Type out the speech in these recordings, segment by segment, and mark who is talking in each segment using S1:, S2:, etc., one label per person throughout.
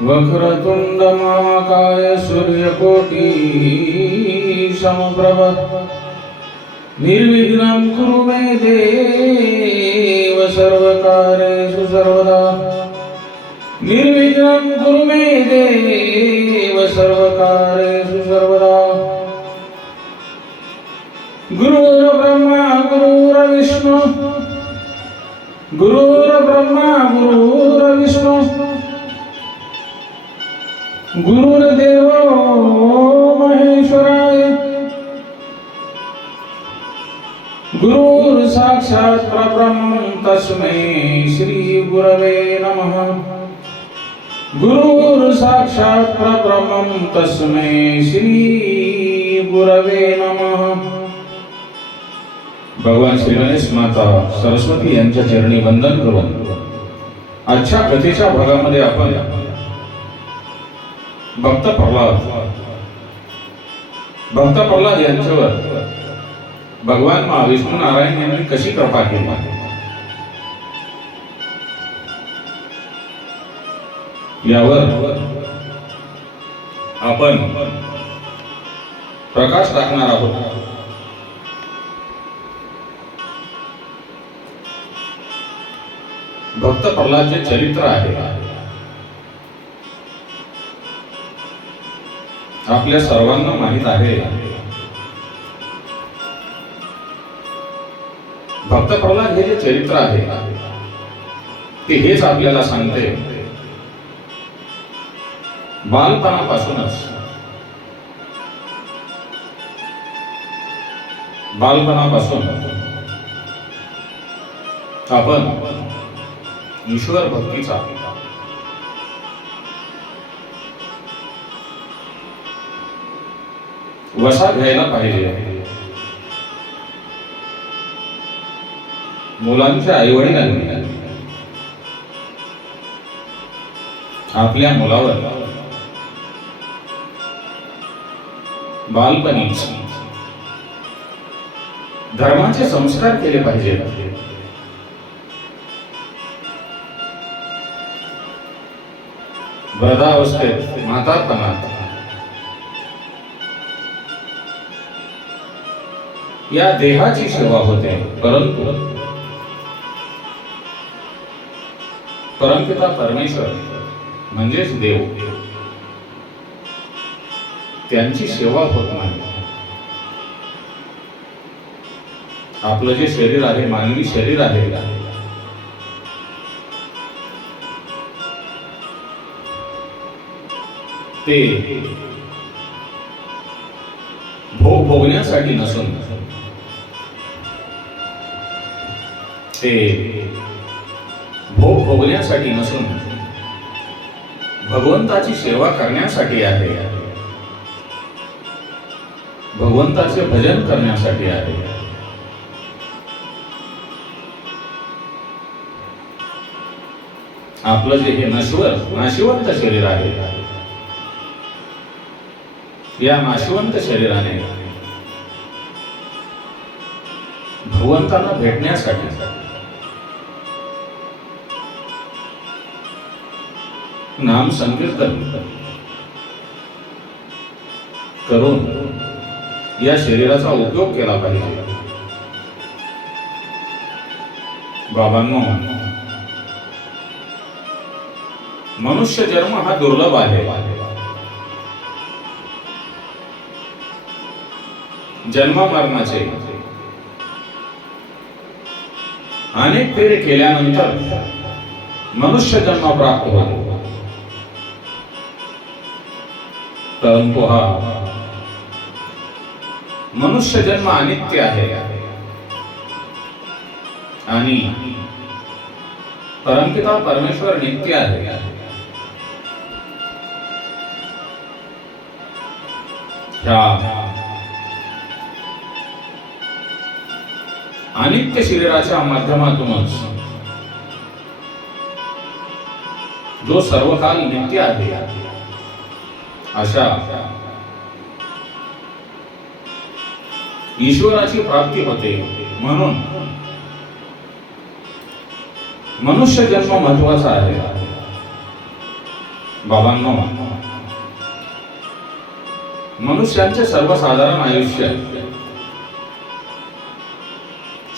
S1: वक्रतुंड महाकाय सूर्यकोटी समप्रभ निर्विघ्नं कुरु मे देव सर्वकार्येषु सर्वदा निर्विघ्नं कुरु मे देव सर्वकार्येषु सर्वदा गुरुर्ब्रह्मा गुरुर्विष्णु गुरुर्ब्रह्मा गुरुर्विष्णु गुरुर्देव महेश्वराय। गुरुर् साक्षात परब्रह्म तस्मै श्री गुरवे नमः। गुरुर् साक्षात परब्रह्म तस्मै श्री गुरवे नमः। भगवान श्री गणेश माता सरस्वती यांच्या चरणी वंदन करून आजच्या कथेच्या भागामध्ये आपण भक्त प्रल्हाद भक्त प्रल्हाद यांच्यावर भगवान महाविष्णू नारायण यांनी कशी कृपा केली? यावर आपण प्रकाश टाकणार आहोत. भक्त प्रल्हादचे चरित्र आहे. आपल्या सर्वांना माहीत आहे. भक्त प्रल्हाद हे जे चरित्र आहे ते हेच आपल्याला सांगते. बालपणापासूनच. बालपणापासून आपण ईश्वर भक्तीचा वसा घ्यायला पाहिजे. मुलांच्या आई वडिलांनी आपल्या मुलावर. बालपणीच. धर्माचे संस्कार केले पाहिजेत वृद्धावस्थेत म्हातारपणात या देहाची सेवा होते. परंतु परमपिता परमेश्वर म्हणजेच देव त्यांची सेवा होत नाही. आपलं जे शरीर आहे मानवी शरीर आहे ते भोग भोगण्यासाठी नसून ते भोग भोगण्यासाठी नसून भगवंताची सेवा करण्यासाठी आहे. भगवंताचे भजन करण्यासाठी आहे. आपलं जे हे नश्वर नाशिवंत शरीर आहे. या नाशिवंत शरीराने भगवंतांना भेटण्यासाठी नाम संकीर्तन करून या शरीराचा उपयोग केला पाहिजे. बाबांनो मनुष्य जन्म हा दुर्लभ आहे. जन्म मरणाचे अनेक फेरे केल्यानंतर मनुष्य जन्म प्राप्त होतो. परंतु हा मनुष्य जन्म अनित्य आहे. आणि परमपिता परमेश्वर नित्य आहे. ह्या अनित्य शरीराच्या माध्यमातूनच जो सर्व काल नित्य आहे. अशा ईश्वराची प्राप्ती होते. म्हणून मनुष्य जन्म महत्त्वाचा आहे. बाबांनो मनुष्यांचे सर्वसाधारण आयुष्य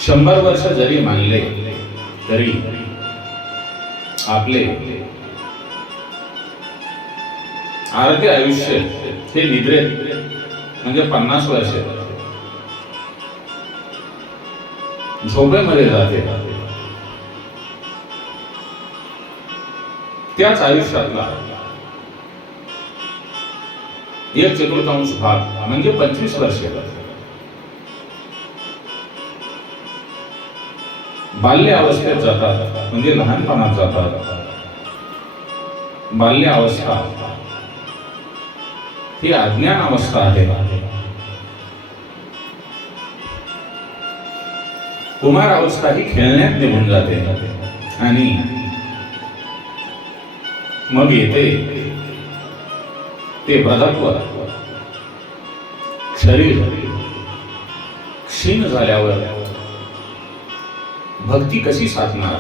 S1: शंभर वर्ष जरी मानले तरी आपले आरोग्य आयुष्य हे निद्रेत म्हणजे पन्नास वर्ष. झोपेमध्ये जाते. त्याच आयुष्यातला एक चतुर्थांश भाग म्हणजे पंचवीस वर्ष. बाल्य अवस्थेत जातात म्हणजे लहानपणात जातात. बाल्य अवस्था ही अज्ञान अवस्था आहे. कुमार अवस्था ही खेळण्यात निघून जाते. आणि मग येते ते वृद्धत्व शरीर क्षीण झाल्यावर भक्ती कशी साधणार?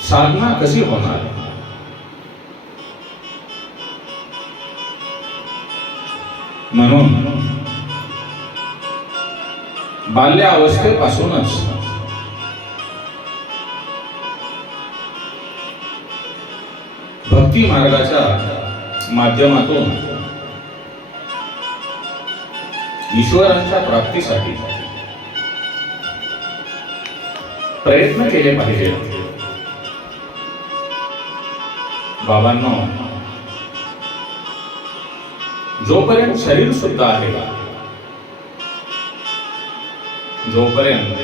S1: साधना कशी होणार? म्हणून बाल्य अवस्थेपासूनच भक्ती मार्गाच्या माध्यमातून ईश्वरांच्या प्राप्तीसाठी प्रयत्न केले पाहिजे. बाबांनो जोपर्यंत शरीर सुद्धा आहे जोपर्यंत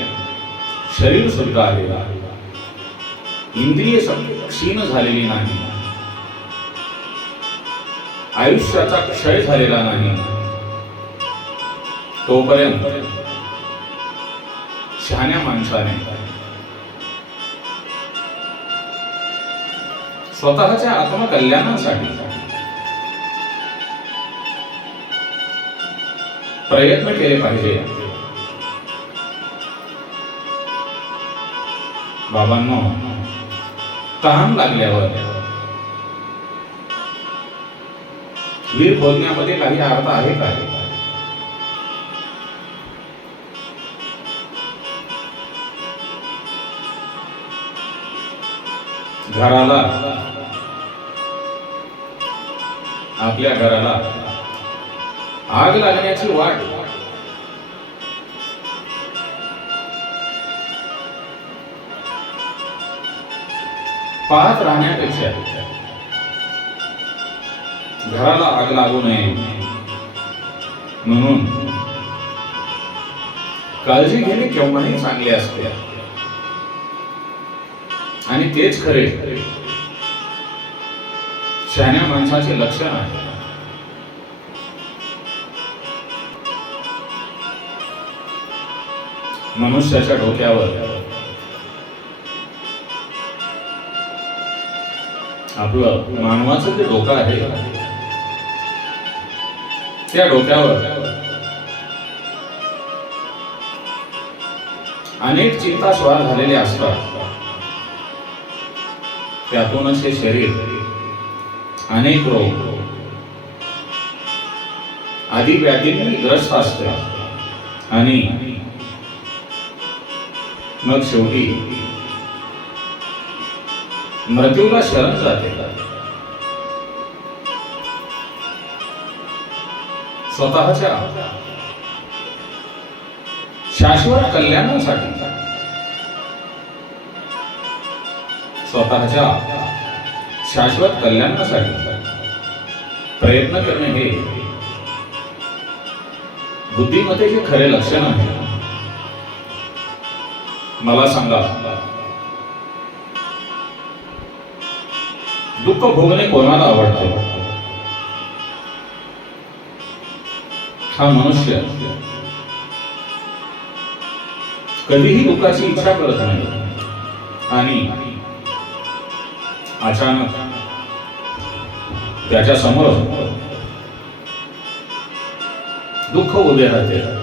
S1: शरीर सुद्धा आहे इंद्रिय क्षीण झालेली नाही आयुष्याचा क्षय झालेला नाही तोपर्यंत शहाण्या माणसाने स्वतःच्या आत्मकल्याणासाठी प्रयत्न केले पाहिजे. बाबांनो तहान लागल्यावर वीर बोलण्यामध्ये काही अर्थ आहे का? घराला आपल्या घराला आग लागण्याची वाट. पाहत राहण्यापेक्षा घराला आग लागू नये. म्हणून काळजी घेणे केव्हाही चांगले असते. आणि तेच खरे. शहाण्या माणसाचे लक्षण आहे. मनुष्याच्या डोक्यावर. आपलं मानवाचं जे डोकं आहे त्या डोक्यावर अनेक चिंता स्वार झालेले असतात. त्यातूनच हे शरीर अनेक रोग आदी व्याधींनी ग्रस्त असते. आणि मग शेवटी मृत्यूला शरण जाते. स्वतःच्या शाश्वत कल्याणासाठी स्वतःच्या शाश्वत कल्याणासाठी प्रयत्न करणे हे बुद्धिमत्तेचे खरे लक्षण आहे. मला सांगा. दुःख भोगणे कोणाला आवडते? हा मनुष्य. कधीही दुःखाची इच्छा करत नाही. आणि अचानक त्याच्यासमोर दुःख उभे राहते.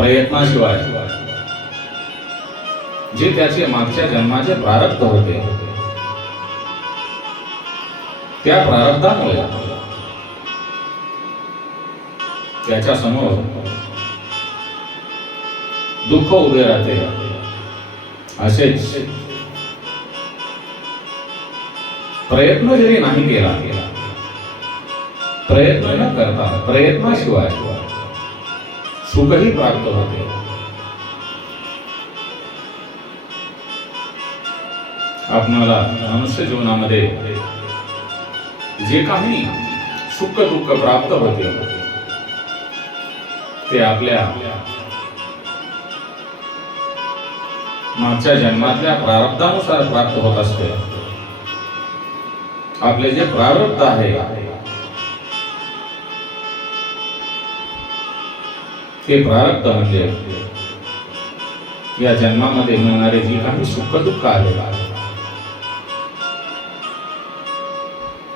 S1: प्रयत्नाशिवाय. जे त्याचे मागच्या जन्माचे प्रारब्ध होते. त्या प्रारब्धामुळे त्याच्यासमोर दुःख उभे राहते. असेच प्रयत्न जरी नाही केला प्रयत्न न करता प्रयत्नाशिवाय सुखही प्राप्त होते. आपणाला मनुष्य जीवनामध्ये जे काही सुख दुःख प्राप्त होते ते आपल्या मागच्या जन्मातल्या प्रारब्धानुसार प्राप्त होत असते. आपले जे प्रारब्ध आहे ते प्रारब्ध म्हणजे या जन्मामध्ये मिळणारे जी काही सुख दुःख आहे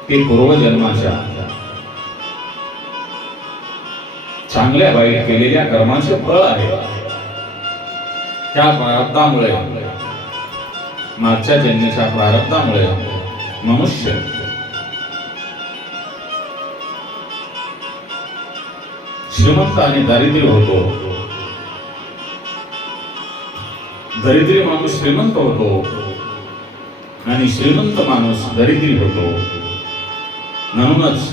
S1: ते पूर्वजन्माच्या चांगल्या वाईट केलेल्या कर्माचे फळ आहे. त्या प्रारब्धामुळे मागच्या जन्मेच्या प्रारब्धामुळे मनुष्य श्रीमंत आणि दारिद्र्य होतो. दरिद्री माणूस श्रीमंत होतो. आणि श्रीमंत माणूस दरिद्री होतो. म्हणूनच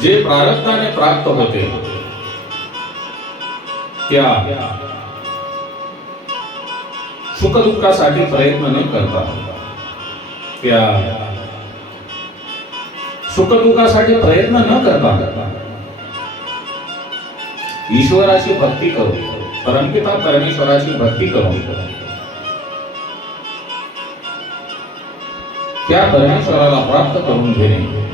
S1: जे प्रारब्धाने प्राप्त होते त्या सुखदुःखासाठी प्रयत्न न करता त्या सुखदुःखासाठी प्रयत्न न करता ईश्वराची भक्ती करू. परमपिता परमेश्वराची भक्ती करून त्या परमेश्वराला प्राप्त करून घेणे.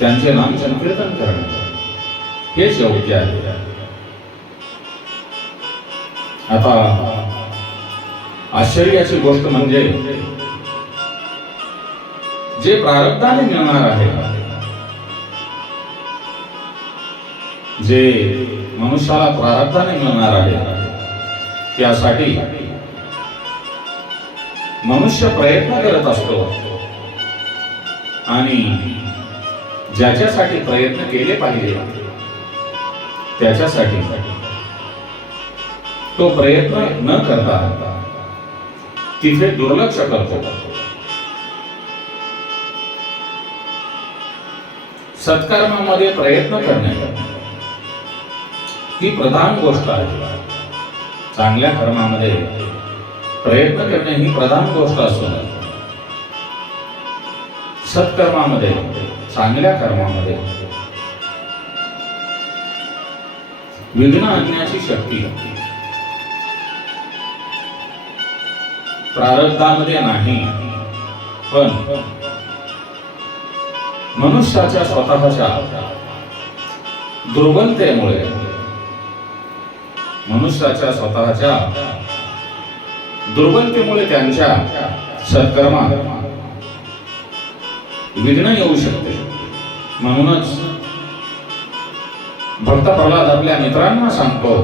S1: त्यांचे नाम संकीर्तन करणे. हेच योग्य आहे. आता आश्चर्याची गोष्ट म्हणजे जे प्रारब्धाने मिळणार आहे जे मनुष्याला प्रारब्धाने मिळणार आहे त्यासाठी मनुष्य प्रयत्न करत असतो आणि ज्याच्यासाठी प्रयत्न केले पाहिजे त्याच्यासाठी तो प्रयत्न न करता तिथे दुर्लक्ष करतो. सत्कर्मामध्ये प्रयत्न करणे ही प्रधान गोष्ट आहे. चांगल्या कर्मामध्ये प्रयत्न करणे ही प्रधान गोष्ट असून सत्कर्मामध्ये चांगल्या कर्मामध्ये विघ्न आणण्याची शक्ती प्रारब्धामध्ये नाही पण मनुष्याच्या स्वतःच्या दुर्बलतेमुळे मनुष्याच्या स्वतःच्या दुर्बलतेमुळे त्यांच्या सत्कर्मात विघ्न येऊ शकते. म्हणूनच भक्त प्रल्हाद आपल्या मित्रांना सांगतो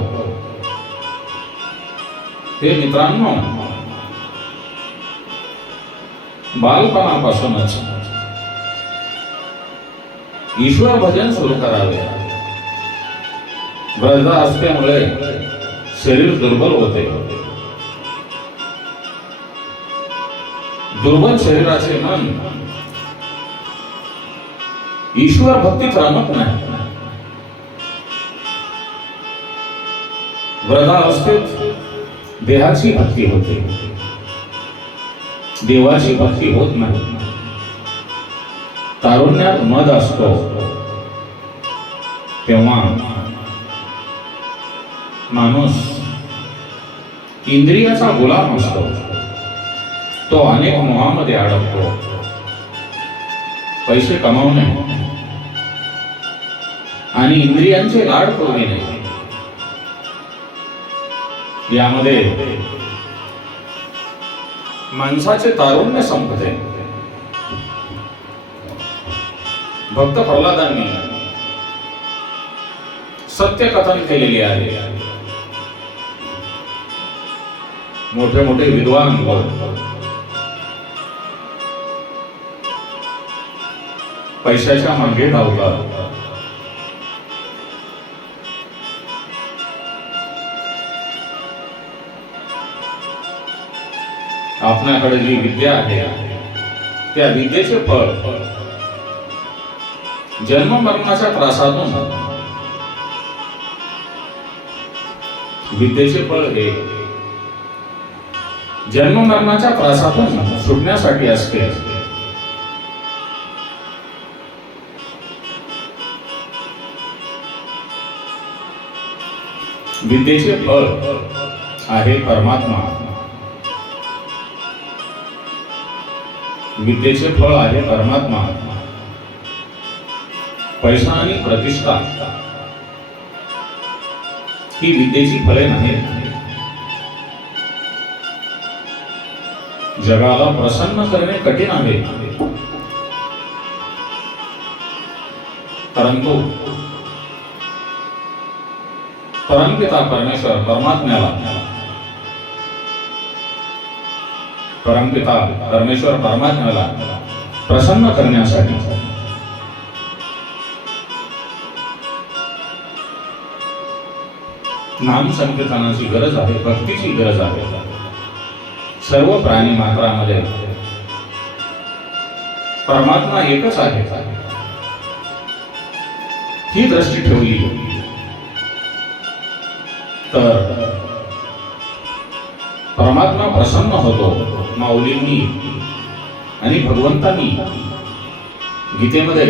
S1: हे मित्रांनो बालपणापासूनच ईश्वर भजन सुरू करावे. वृद्धा असल्यामुळे शरीर दुर्बल होते. दुर्बल शरीराचे मन ईश्वर भक्तीत रमत नाही. वृद्धावस्थेत देहाची भक्ती होते. देवाची भक्ती होत नाही. तारुण्यात मध असतो. तेव्हा माणूस इंद्रियाचा गुलाम असतो. तो अनेक मोहामध्ये अडकतो. पैसे कमावणे आणि इंद्रियांचे लाड पुरविणे. यामध्ये माणसाचे तारुण्य संपते. भक्त प्रल्हादांनी सत्य कथन केलेली आहे. मोठे मोठे विद्वान पैशाच्या मागे धावतात. आपल्याकडे जी विद्या आहे त्या विद्येचे फळ. जन्म मरणाच्या त्रासातून विद्येचे फळ हे जन्म मरणाच्या त्रासातून सुटण्यासाठी असते. विद्येचे फळ आहे परमात्मा. विद्येचे फळ आहे परमात्मा. पैसा आणि प्रतिष्ठा ही विद्येची फळे नाहीत. जगाला प्रसन्न करणे कठीण आहे. परंतु परमपिता परमेश्वर परमात्म्याला परमपिता परमेश्वर परमात्म्याला प्रसन्न करण्यासाठी नाम संकीर्तनाची गरज आहे भक्तीची गरज आहे. सर्व प्राणी मात्रामध्ये परमात्मा एकच आहे. ही दृष्टी ठेवली. तर परमात्मा प्रसन्न होतो माऊलींनी आणि भगवंतांनी गीतेमध्ये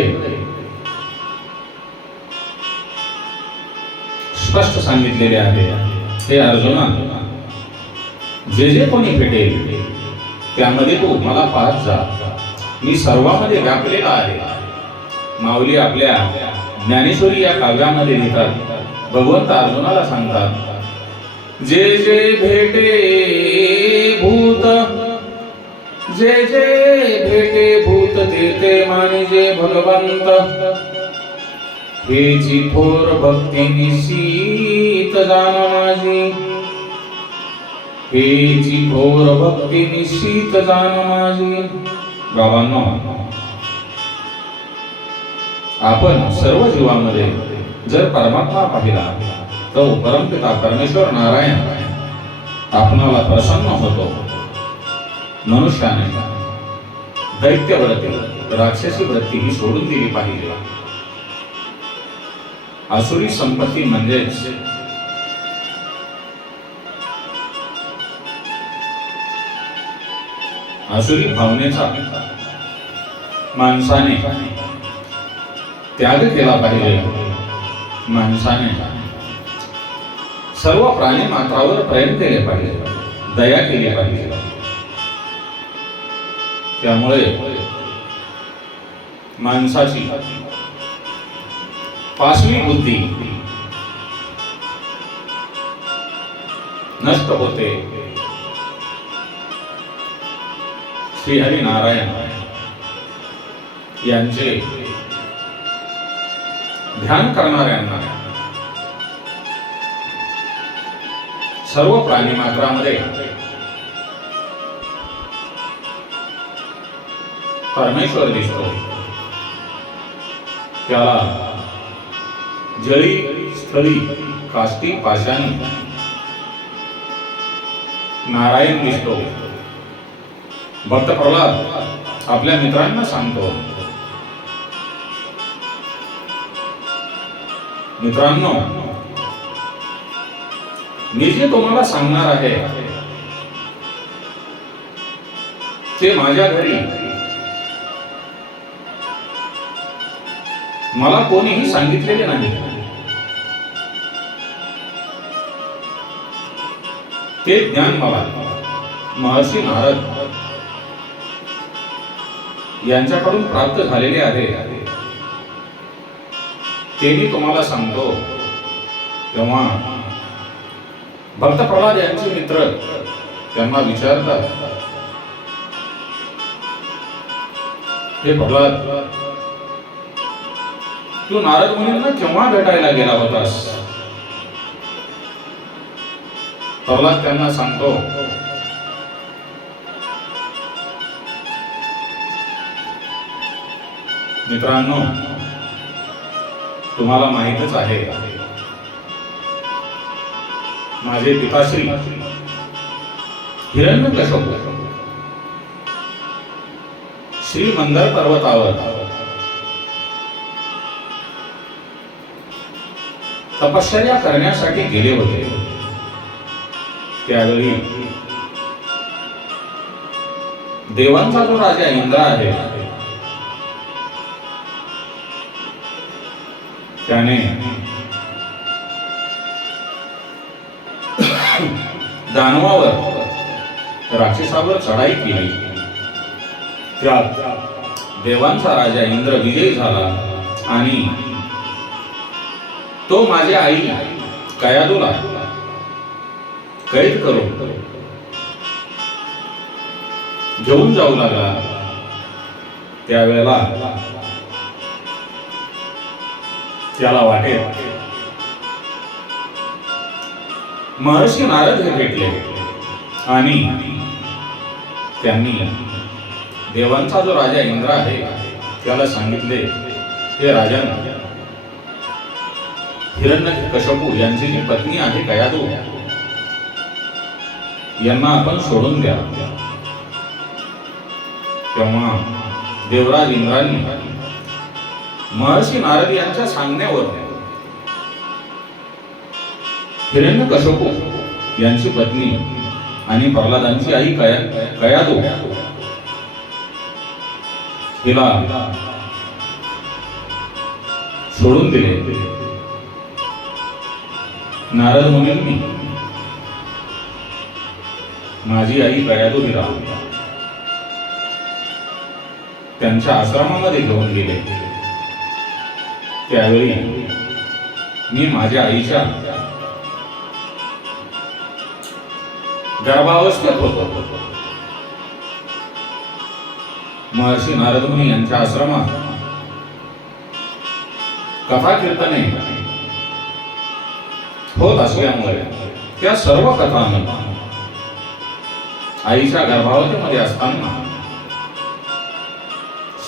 S1: स्पष्ट सांगितलेले आहे. हे अर्जुना जे जे कोणी भेटेल त्यामध्ये तू मला पाहत जा. मी सर्वांमध्ये व्यापलेला आहे. माऊली आपल्या ज्ञानेश्वरी या काव्यामध्ये लिहितात. भगवंत अर्जुनाला सांगतात जे जे भेटे भूत जे जे भेटे भूत ते ते मानिजे भगवंत. हेची थोर भक्ती निशीत जाण माझी हेची थोर भक्ती निशीत जाण माझी. बाबांनो आपण सर्व जीवांमध्ये जर परमात्मा पाहिला तो परमपिता परमेश्वर नारायण आपणाला प्रसन्न होतो. मनुष्याने दैत्य व्रती राक्षसी वृत्ती ही सोडून दिली पाहिजे. असुरी संपत्ती म्हणजेच असुरी भावनेचा माणसाने त्याग केला पाहिजे. माणसाने सर्व प्राणी मात्रावर प्रेम केले पाहिजे दया केली पाहिजे. त्यामुळे माणसाची पाचवी बुद्धी. नष्ट होते. श्री हरी नारायण यांचे ध्यान करणाऱ्यांना सर्व प्राणी मात्रामध्ये परमेश्वर दिसतो. त्याला जळी स्थळी काष्टी पाशाणी नारायण दिसतो भक्त प्रल्हाद आपल्या मित्रांना सांगतो. मित्रांनो मी जे तुम्हाला सांगणार आहे ते माझ्या घरी. मला कोणीही सांगितलेले नाही. ते ज्ञान मला महर्षी नारद यांच्याकडून प्राप्त झालेले आहे. ते मी तुम्हाला सांगतो. तेव्हा भक्त प्रल्हाद यांचे मित्र त्यांना विचारतात हे प्रल्हाद तू नारद मुनींना केव्हा भेटायला गेला होतास? प्रल्हाद त्यांना सांगतो. मित्रांनो तुम्हाला माहितच आहे माझे पिताश्री हिरण्यकश्यप श्री मंदर पर्वतावर. तपश्चर्या करण्यासाठी गेले होते. त्यावेळी देवांचा जो राजा इंद्र आहे त्याने दानवावर राक्षसावर चढाई केली. त्यात देवांचा राजा इंद्र विजयी झाला आणि तो माझ्या आई कयादूला कैद करून घेऊन जाऊ लागला त्यावेळेला त्याला वाटेल। महर्षी नारद हे भेटले आणि त्यांनी देवांचा जो राजा इंद्र आहे त्याला सांगितले हे राजा हिरण्य कशपू यांची जी पत्नी आहे कयादू यांना आपण सोडून द्या. तेव्हा देवराज इंद्रांनी महर्षी नारद यांच्या सांगण्यावर हिरण्य कशोको यांची पत्नी आणि प्रल्हादांची आई कया कयादो हिला सोडून दिले. नारद मुनींनी माझी आई कयादू राहून त्यांच्या आश्रमामध्ये घेऊन गेले. त्यावेळी मी माझ्या आईच्या गर्भावस्थेत होतो. महर्षी नारद मुनी यांच्या आश्रमात कथा कीर्तने होत असल्यामुळे त्या सर्व कथांना आईच्या गर्भावतीमध्ये असताना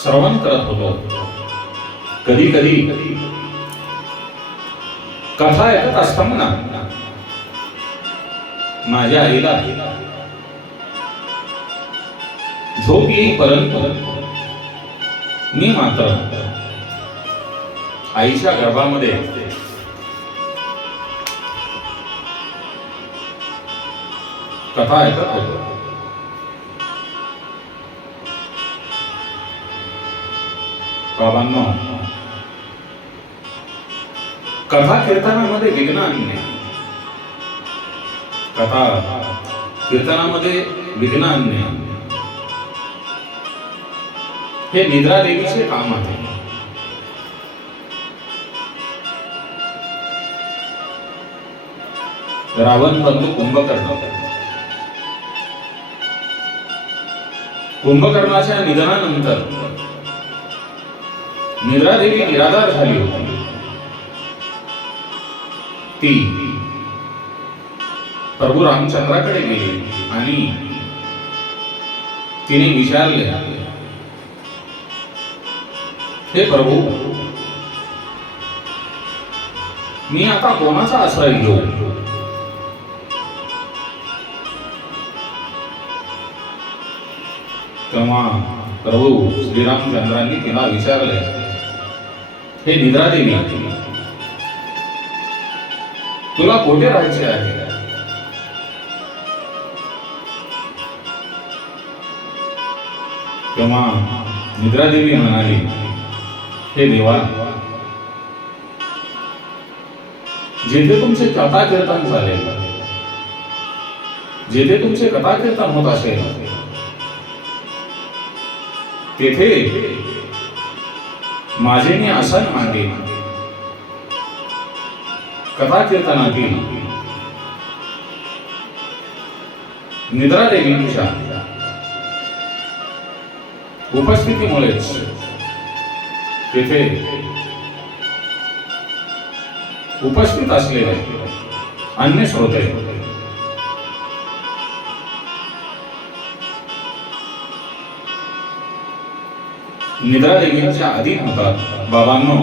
S1: श्रवण करत होतो. कधी कधी कथा ऐकत असताना माझ्या आईला झोप येईपर्यंत मी मात्र आईच्या गर्भामध्ये कथा ऐकत होतो. बाबांनो कथा कीर्तनामध्ये विघ्न आणणे कथा कीर्तनामध्ये विघ्न आणणे हे निद्रा देवीचे काम आहे. रावण बंधू कुंभकर्ण. कुंभकर्णाच्या निधनानंतर निद्रादेवी निराधार झाली होती. ती प्रभू रामचंद्राकडे गेली आणि तिने विचारले हे प्रभू मी आता कोणाचा आश्रय घेऊ? तेव्हा प्रभू श्रीरामचंद्रांनी तिला विचारले हे निद्रा देवी तुला कोठे राहायचे आहे? तेव्हा निद्रा देवी म्हणाली हे देवा जेथे तुमचे कथा कीर्तन झाले जेथे तुमचे कथा कीर्तन होत असेल तेथे माझे मी आसन मांडे. कथा कीर्तनातील निद्रा देवींच्या. उपस्थितीमुळेच. तेथे उपस्थित असलेले अन्य श्रोते निद्रा देवीच्या अधीन होतात. बाबांनो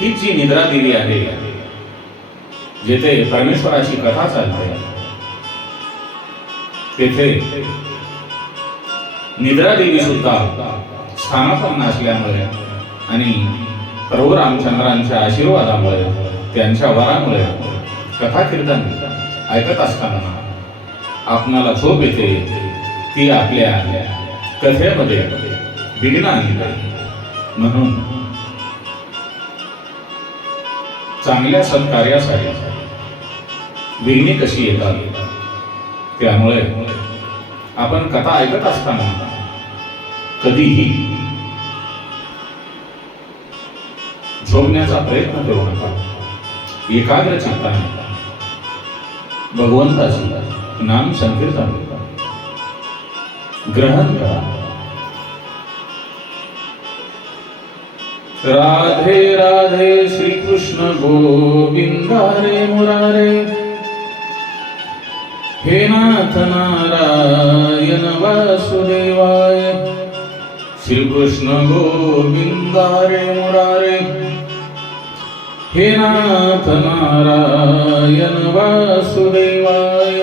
S1: ही जी निद्रा देवी आहे जेथे परमेश्वराची कथा चालते तेथे निद्रा देवी सुद्धा स्थानापन्न असल्यामुळे आणि प्रभू रामचंद्रांच्या आशीर्वादामुळे त्यांच्या वरामुळे कथा कीर्तन ऐकत असताना आपणाला झोप येते ती आपल्या कथेमध्ये विघ्न आणते म्हणून चांगल्या सत्कार्यासाठी विघ्ने कशी येतात? त्यामुळे आपण कथा ऐकत असताना कधीही झोपण्याचा प्रयत्न करू नका. एकाग्र चित्ताने भगवंताची नाम संकीर्तन ग्रहण करा. राधे राधे श्री कृष्ण गोविंद हरे मुरारे हे नाथ नारायण वासुदेवाय श्री कृष्ण गोविंद हरे मुरारे हे नाथ नारायण वासुदेवाय